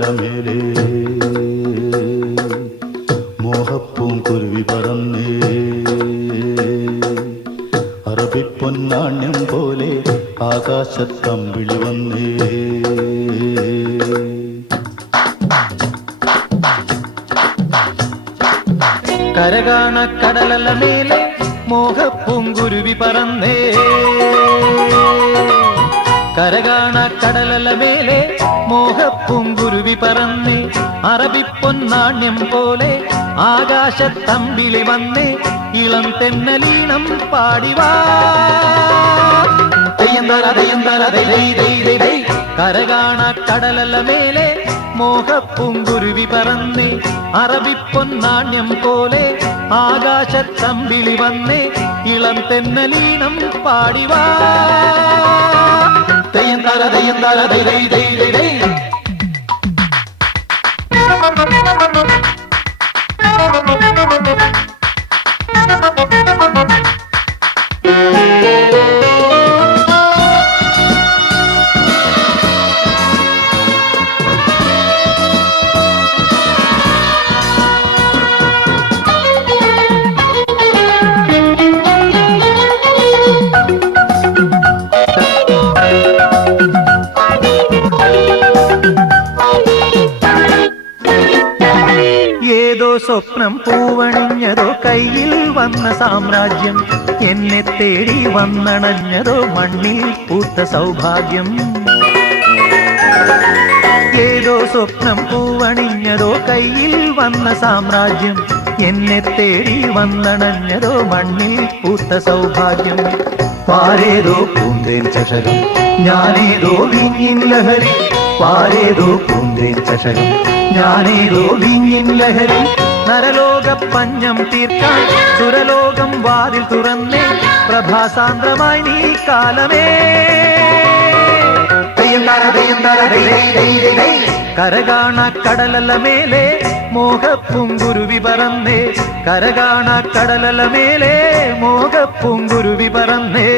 കടലലമേലേ മോഹപ്പൂങ്കുരുവി പറന്നേ അറബിപ്പൊന്നാണ്യം പോലെ ആകാശത്തമ്പിളി വന്നേ കരകാണ കടലലമേലെ മോഹപ്പൂങ്കുരുവി പറന്നേ കരകാണ കടലലമേലെ മോഹപ്പൂങ്കുരുവി പറന്നേ അറബിപ്പൊന്നാണ്യം പോലെ ആകാശത്തമ്പിളി വന്നേ ഇളം തെന്നലീണം പാടിവാ കരകാണ കടലലമേലെ മോഹപ്പൂങ്കുരുവി പറന്നേ അറബിപ്പൊന്നാണ്യം പോലെ ആകാശത്തമ്പിളി വന്നേ ഇളം തെന്നലീണം പാടിവാ തെയ്യന്താര തെയ്യന്താര ദൈ ദൈ ദൈ ദൈ ദൈ. ഏതോ സ്വപ്നം പൂവണിഞ്ഞതോ കയ്യിൽ വന്ന സാമ്രാജ്യം എന്നെ തേടി വന്നണഞ്ഞതോ മണ്ണിൽ പൂത്ത സൗഭാഗ്യം ഏതോ സ്വപ്നം പൂവണിഞ്ഞതോ കയ്യിൽ വന്ന സാമ്രാജ്യം എന്നെ തേടി വന്നണഞ്ഞതോ മണ്ണിൽ പൂത്ത സൗഭാഗ്യം പാരേതോ പൂന്തേൻ ചഷകം ഞാനേതോ വീഞ്ഞിൻ ലഹരി പാരേതോ പൂന്തേൻ ചഷകം ഞാനേതോ വീഞ്ഞിൻ ലഹരി നരലോക പഞ്ഞം തീർക്കാൻ സുരലോകം വാതിൽ തുറന്നേ പ്രഭാസാന്ദ്രമായി നീ കാലമേ കരകാണ കടലലമേലെ മോഹപ്പൂങ്കുരുവി പറന്നേ കരകാണ കടലലമേലെ മോഹപ്പൂങ്കുരുവി പറന്നേ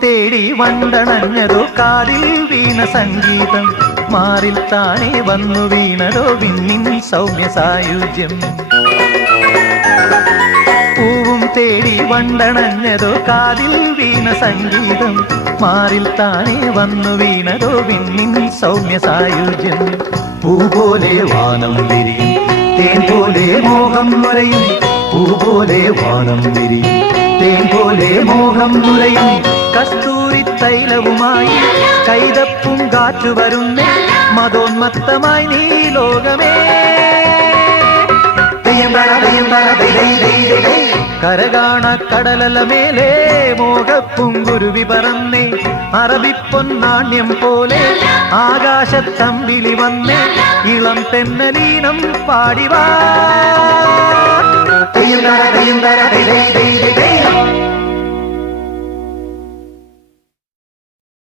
തേടി വണ്ടണഞ്ഞതോ കാതിൽ വീണ സംഗീതം മാറിൽ താനേ വന്നു വീണതോ വിണ്ണിൻ സൗമ്യ സായുജ്യം പൂവും തേടി വണ്ടണഞ്ഞതോ കാതിൽ വീണ സംഗീതം മാറിൽ താനേ വന്നു വീണതോ വിണ്ണിൻ സൗമ്യ സായുജ്യം പൂ പോലെ വാനം വിരിയും തേൻ പോലെ മോഹം നുരയും പൂ പോലെ വാനം വിരിയും തേൻ പോലെ മോഹം നുരയും കസ്തൂരി തൈലവുമായി കൈതപ്പും കാറ്റു വരുന്നേ മതോന്മത്തമായി നീ ലോകമേ കരകാണ കടലലമേലെ മോഹപ്പൂങ്കുരുവി പറന്നേ അറബിപ്പൊന്നാണ്യം പോലെ ആകാശത്തമ്പിളി വന്നേ ഇളം തെന്നലീനം പാടിവാ